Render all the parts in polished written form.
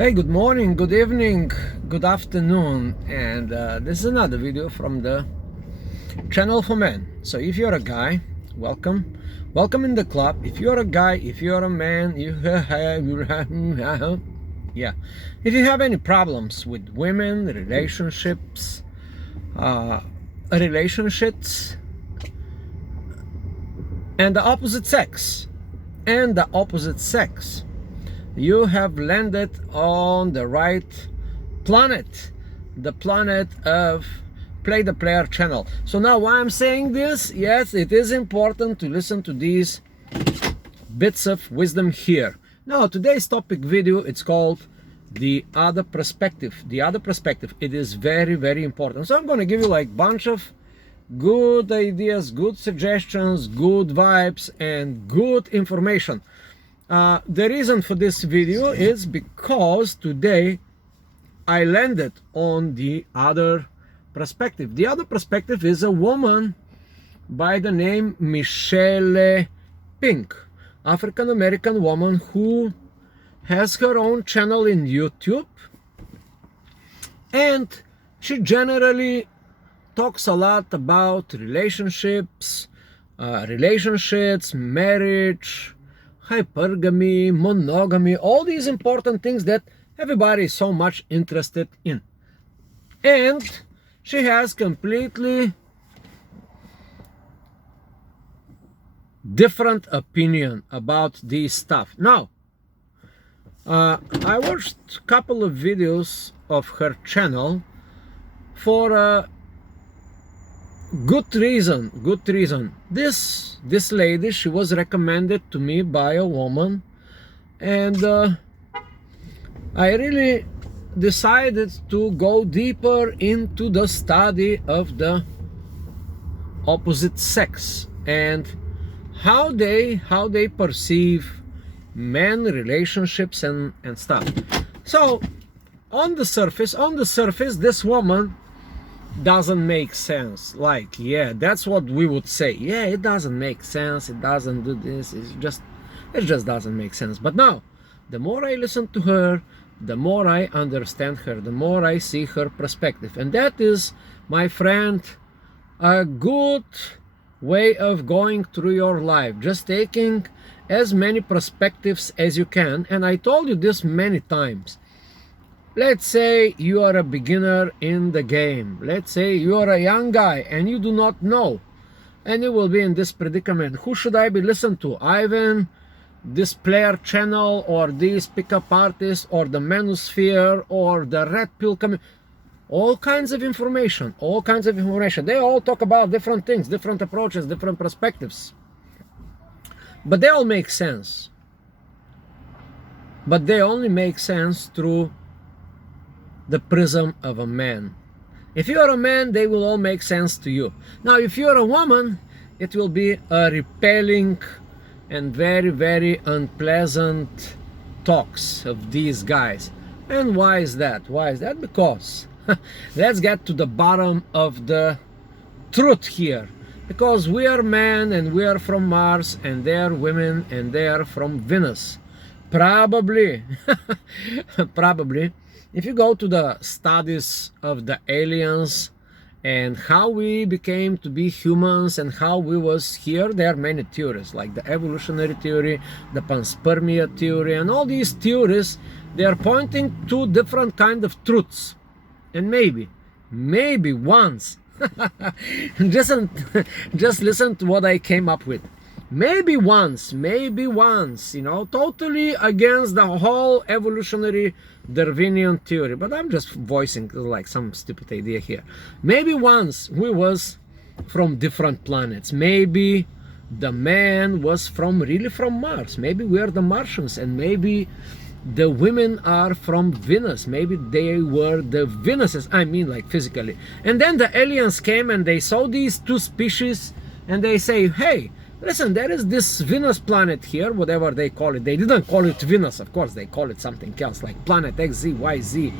Hey, good morning, good evening, good afternoon, and this is another video from the channel for men. So if you're a guy, welcome in the club. If you're a guy, if you're a man, yeah, if you have any problems with women, relationships and the opposite sex, you have landed on the right planet, the planet of Play the Player channel. So now why I'm saying this, yes, it is important to listen to these bits of wisdom here. Now today's topic video, it's called the other perspective. It is very, very important. So I'm going to give you like bunch of good ideas, good suggestions, good vibes, and good information. The reason for this video is because today I landed on the other perspective. The other perspective is a woman by the name Michelle Pink, African-American woman who has her own channel in YouTube, and she generally talks a lot about relationships, marriage, hypergamy, monogamy, all these important things that everybody is so much interested in. And she has completely different opinion about this stuff. Now, I watched a couple of videos of her channel for a good reason. This lady, she was recommended to me by a woman, and I really decided to go deeper into the study of the opposite sex and how they perceive men, relationships, and stuff. So on the surface, this woman doesn't make sense. Like, yeah, that's what we would say. Yeah, it doesn't make sense, it doesn't do this, it just doesn't make sense. But now, the more I listen to her, the more I understand her, the more I see her perspective. And that is, my friend, a good way of going through your life, just taking as many perspectives as you can. And I told you this many times. Let's say you are a beginner in the game. Let's say you are a young guy and you do not know, and you will be in this predicament. Who should I be listening to? Ivan, this player channel, or this pickup artist, or the manosphere, or the red pill community? All kinds of information. They all talk about different things, different approaches, different perspectives. But they all make sense. But they only make sense through the prism of a man. If you are a man, they will all make sense to you. Now, if you are a woman, it will be a repelling and very, very unpleasant talks of these guys. And why is that? Because let's get to the bottom of the truth here. Because we are men and we are from Mars, and they are women and they are from Venus. Probably if you go to the studies of the aliens and how we became to be humans and how we was here, there are many theories, like the evolutionary theory, the panspermia theory, and all these theories, they are pointing to different kind of truths. And maybe once, just listen to what I came up with. Maybe once, you know, totally against the whole evolutionary Darwinian theory, but I'm just voicing like some stupid idea here. Maybe once we was from different planets. Maybe the man was really from Mars. Maybe we are the Martians, and maybe the women are from Venus. Maybe they were the Venuses, I mean, like physically. And then the aliens came and they saw these two species and they say, hey, listen, there is this Venus planet here, whatever they call it. They didn't call it Venus, of course, they call it something else, like planet XZYZ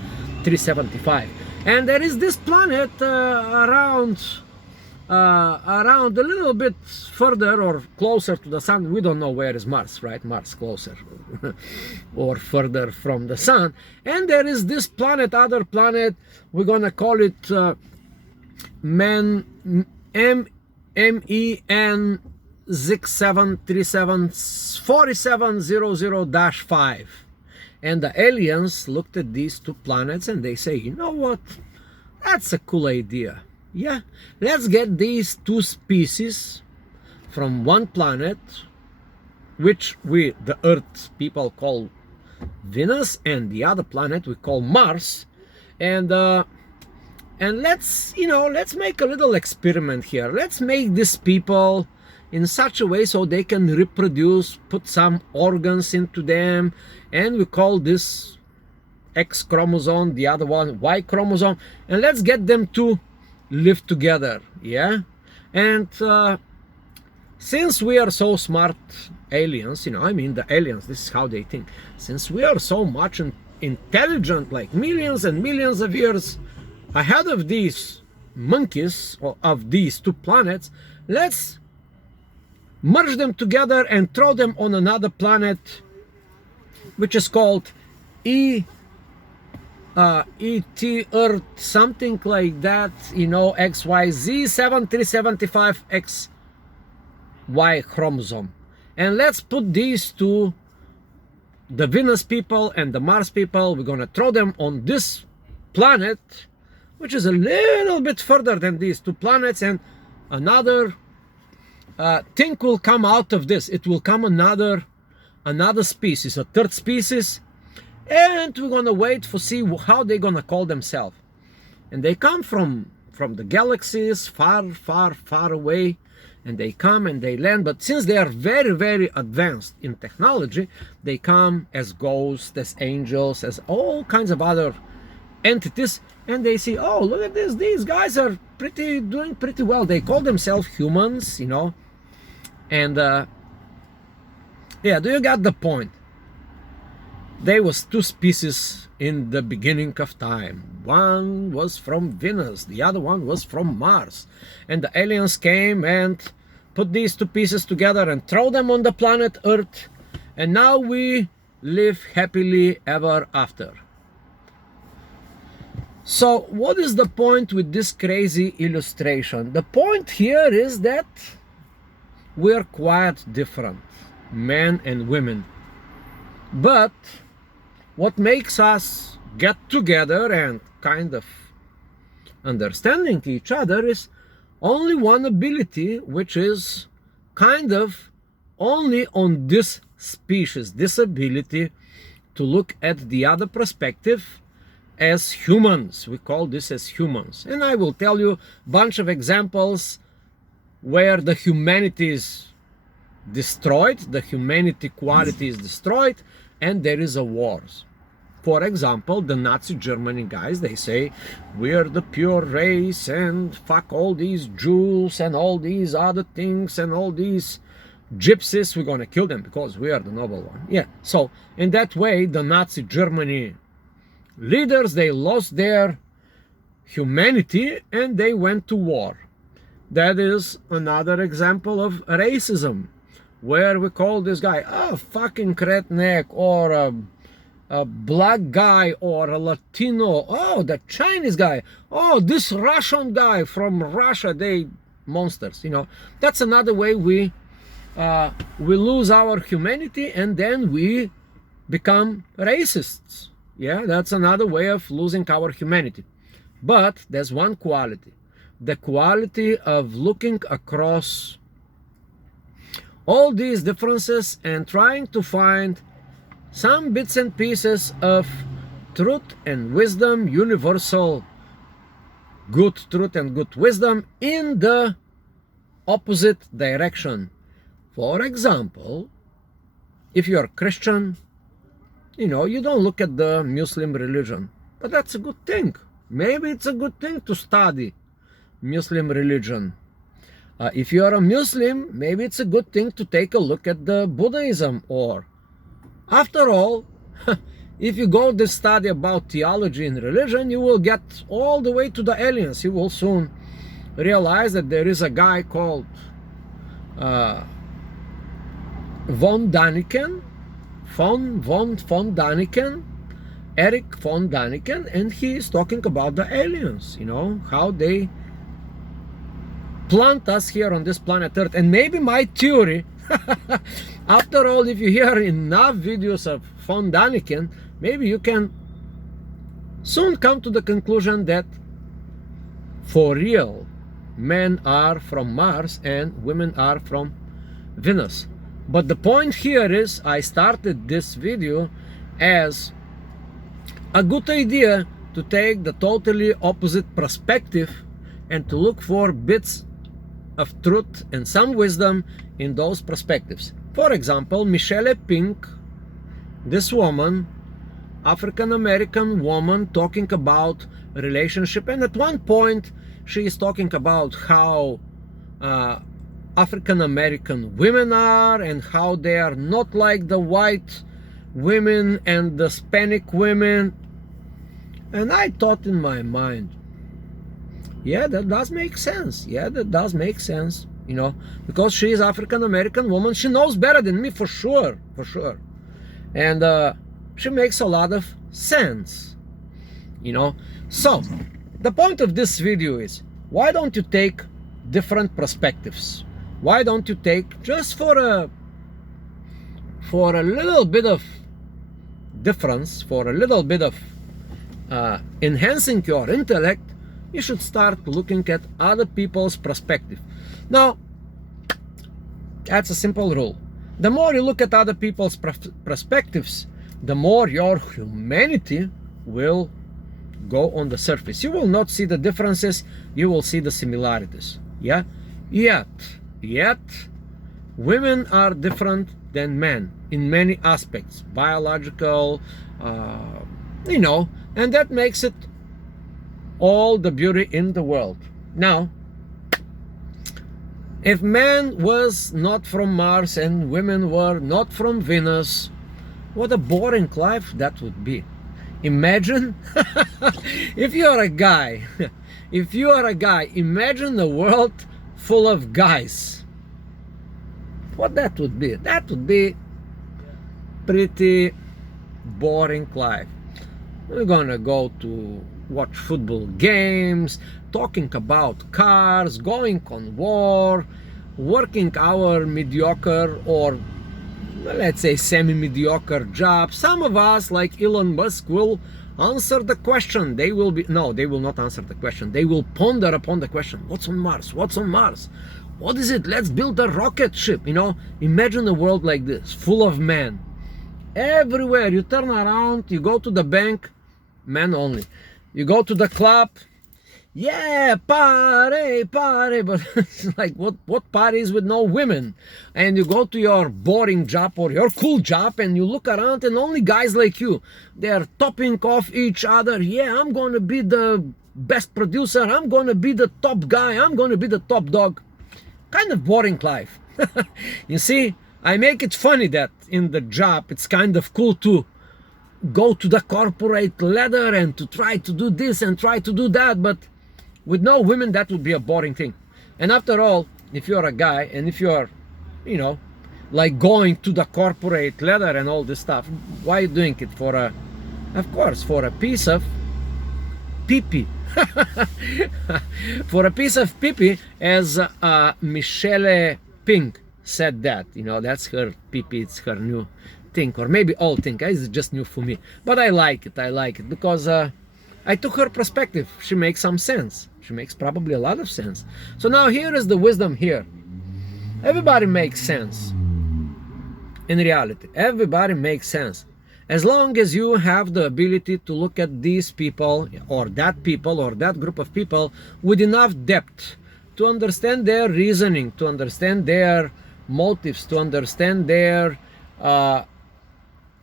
375. And there is this planet around around a little bit further or closer to the sun. We don't know where is Mars, right? Mars closer or further from the sun. And there is this planet, other planet, we're gonna call it MEN 4700-5. And the aliens looked at these two planets and they say, you know what? That's a cool idea. Yeah, let's get these two species from one planet, which we, the Earth people, call Venus, and the other planet we call Mars, and let's, you know, let's make a little experiment here. Let's make these people in such a way so they can reproduce, put some organs into them, and we call this X chromosome, the other one Y chromosome, and let's get them to live together. Yeah, and since we are so smart aliens, you know, I mean the aliens, this is how they think. Since we are so much intelligent, like millions and millions of years ahead of these monkeys or of these two planets, let's merge them together and throw them on another planet, which is called ET Earth, something like that, you know, XYZ 7375 XY chromosome. And let's put these two, the Venus people and the Mars people, we're gonna throw them on this planet, which is a little bit further than these two planets, and another thing will come out of this. It will come another species, a third species, and we're gonna wait for see how they're gonna call themselves. And they come from the galaxies far away, and they come and they land. But since they are very, very advanced in technology, they come as ghosts, as angels, as all kinds of other entities, and they see, oh, look at this, these guys are doing pretty well. They call themselves humans, you know. And yeah, do you got the point? There was two species in the beginning of time. One was from Venus, the other one was from Mars. And the aliens came and put these two pieces together and throw them on the planet Earth. And now we live happily ever after. So what is the point with this crazy illustration? The point here is that we're quite different, men and women. But what makes us get together and kind of understanding each other is only one ability, which is kind of only on this species, this ability to look at the other perspective as humans. We call this as humans. And I will tell you a bunch of examples where the humanity is destroyed, the humanity quality is destroyed, and there is a war. For example, the Nazi Germany guys, they say, we're the pure race and fuck all these Jews and all these other things and all these gypsies, we're gonna kill them because we are the noble one. Yeah, so in that way, the Nazi Germany leaders, they lost their humanity and they went to war. That is another example of racism, where we call this guy a fucking redneck, or a black guy, or a Latino, oh, the Chinese guy, oh, this Russian guy from Russia, they monsters, you know. That's another way we lose our humanity and then we become racists. Yeah, that's another way of losing our humanity. But there's one quality, the quality of looking across all these differences and trying to find some bits and pieces of truth and wisdom, universal good truth and good wisdom in the opposite direction. For example, if you're Christian, you know, you don't look at the Muslim religion, but that's a good thing. Maybe it's a good thing to study Muslim religion. If you're a Muslim, maybe it's a good thing to take a look at the Buddhism. Or after all, if you go to study about theology and religion, you will get all the way to the aliens. You will soon realize that there is a guy called von Daniken, von Daniken, Eric von Daniken, and he is talking about the aliens, you know, how they plant us here on this planet Earth. And maybe my theory, after all, if you hear enough videos of von Daniken, maybe you can soon come to the conclusion that for real, men are from Mars and women are from Venus. But the point here is, I started this video as a good idea to take the totally opposite perspective and to look for bits of truth and some wisdom in those perspectives. For example, Michelle Pink, this woman, African-American woman, talking about relationship, and at one point she is talking about how African-American women are and how they are not like the white women and the Hispanic women. And I thought in my mind, yeah, that does make sense. Yeah, that does make sense, you know, because she is African-American woman. She knows better than me, for sure, for sure. And she makes a lot of sense, you know. So the point of this video is, why don't you take different perspectives? Why don't you take, just for a little bit of difference, for a little bit of enhancing your intellect, you should start looking at other people's perspective. Now, that's a simple rule. The more you look at other people's perspectives, the more your humanity will go on the surface. You will not see the differences, you will see the similarities. Yeah? Yet, women are different than men in many aspects, biological, you know, and that makes it all the beauty in the world. Now, if man was not from Mars and women were not from Venus, what a boring life that would be. Imagine if you are a guy, imagine a world full of guys. What that would be? That would be pretty boring life. We're gonna go to watch football games, talking about cars, going on war, working our mediocre or let's say semi-mediocre job. Some of us, like Elon Musk, will answer the question. They will not answer the question. They will ponder upon the question. What's on Mars? What's on Mars? What is it? Let's build a rocket ship. You know, imagine a world like this, full of men. Everywhere you turn around, you go to the bank, men only. You go to the club, yeah, party, but it's like, what parties with no women? And you go to your boring job or your cool job and you look around and only guys like you. They're topping off each other. Yeah, I'm gonna be the best producer, I'm gonna be the top guy, I'm gonna be the top dog. Kind of boring life. You see, I make it funny that in the job it's kind of cool to go to the corporate ladder and to try to do this and try to do that, but with no women that would be a boring thing. And after all, if you're a guy and if you're, you know, like going to the corporate ladder and all this stuff, why are you doing it? For a, of course, for a piece of pee-pee. For a piece of pee-pee, as Michelle Pink said that, you know, that's her pee-pee, it's her new thing, or maybe old thing. It's just new for me, but I like it because I took her perspective. She makes some sense. She makes probably a lot of sense. So now here is the wisdom here. Everybody makes sense. In reality, everybody makes sense. As long as you have the ability to look at these people or that group of people with enough depth to understand their reasoning, to understand their motives, to understand their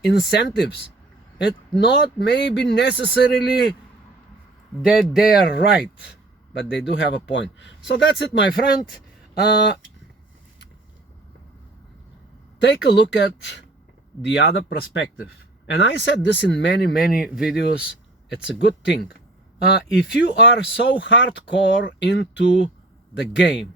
incentives. It's not maybe necessarily that they are right, but they do have a point. So that's it, my friend. Take a look at the other perspective. And I said this in many videos. It's a good thing. If you are so hardcore into the game.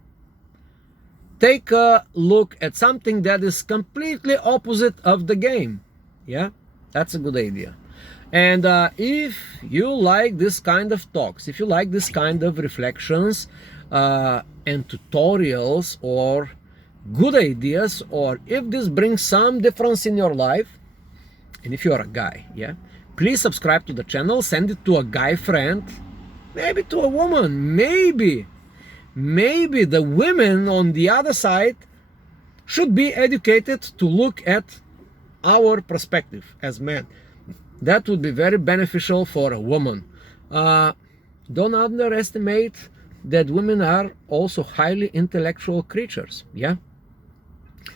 Take a look at something that is completely opposite of the game. Yeah, that's a good idea. And if you like this kind of talks, if you like this kind of reflections and tutorials or good ideas, or if this brings some difference in your life, and if you're a guy, yeah, please subscribe to the channel, send it to a guy friend, maybe to a woman, maybe the women on the other side should be educated to look at our perspective as men. That would be very beneficial for a woman. Don't underestimate that women are also highly intellectual creatures, yeah?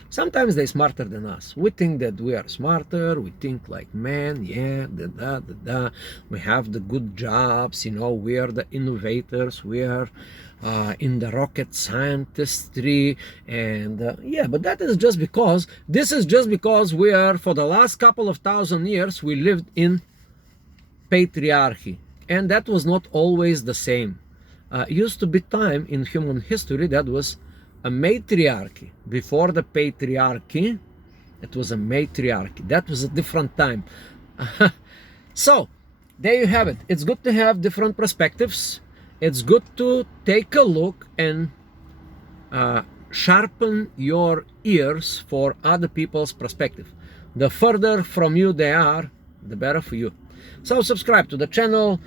Sometimes they're smarter than us. We think that we are smarter, we think like men, yeah, we have the good jobs, you know, we are the innovators, we are in the rocket scientistry, and yeah, but that is just because, we are, for the last couple of thousand years, we lived in patriarchy, and that was not always the same. Used to be time in human history that was a matriarchy. Before the patriarchy, it was a matriarchy. That was a different time. So, there you have it. It's good to have different perspectives. It's good to take a look and sharpen your ears for other people's perspective. The further from you they are, the better for you. So subscribe to the channel,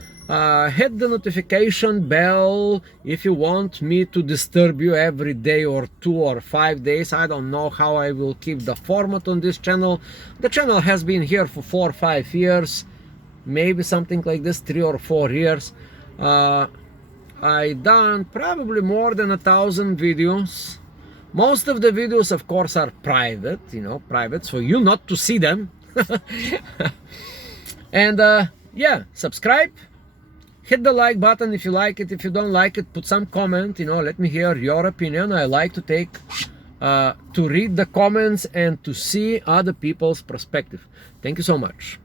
hit the notification bell if you want me to disturb you every day or 2 or 5 days. I don't know how I will keep the format on this channel. The channel has been here for 4 or 5 years, maybe something like this, 3 or 4 years. I done probably more than 1,000 videos. Most of the videos, of course, are private, you know, private, so you not to see them. And yeah, subscribe, hit the like button if you like it. If you don't like it, put some comment, you know, let me hear your opinion. I like to take to read the comments and to see other people's perspective. Thank you so much.